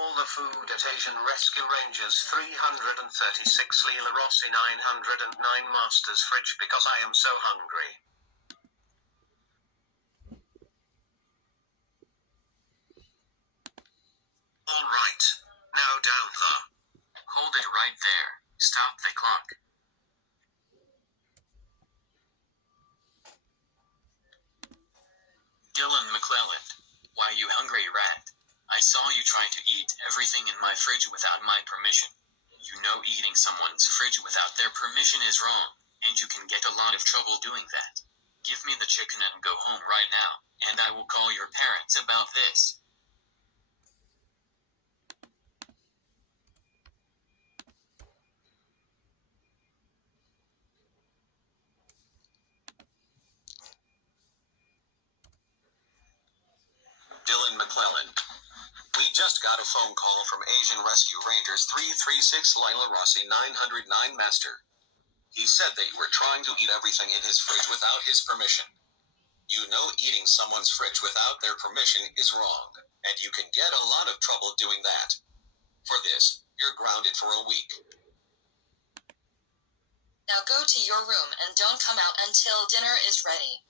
all the food at Asian Rescue Rangers 336 Lila Rossi 909 Masters fridge because I am so hungry. Alright, now down the. Hold it right there. Stop the clock. Dylan McCellen. Why you hungry, rat? I saw you trying to eat everything in my fridge without my permission. You know eating someone's fridge without their permission is wrong, and you can get a lot of trouble doing that. Give me the chicken and go home right now, and I will call your parents about this. Dylan McCellen. We just got a phone call from Asian Rescue Rangers 336 Lila Rossi 909 Master. He said that you were trying to eat everything in his fridge without his permission. You know eating someone's fridge without their permission is wrong, and you can get a lot of trouble doing that. For this, you're grounded for a week. Now go to your room and don't come out until dinner is ready.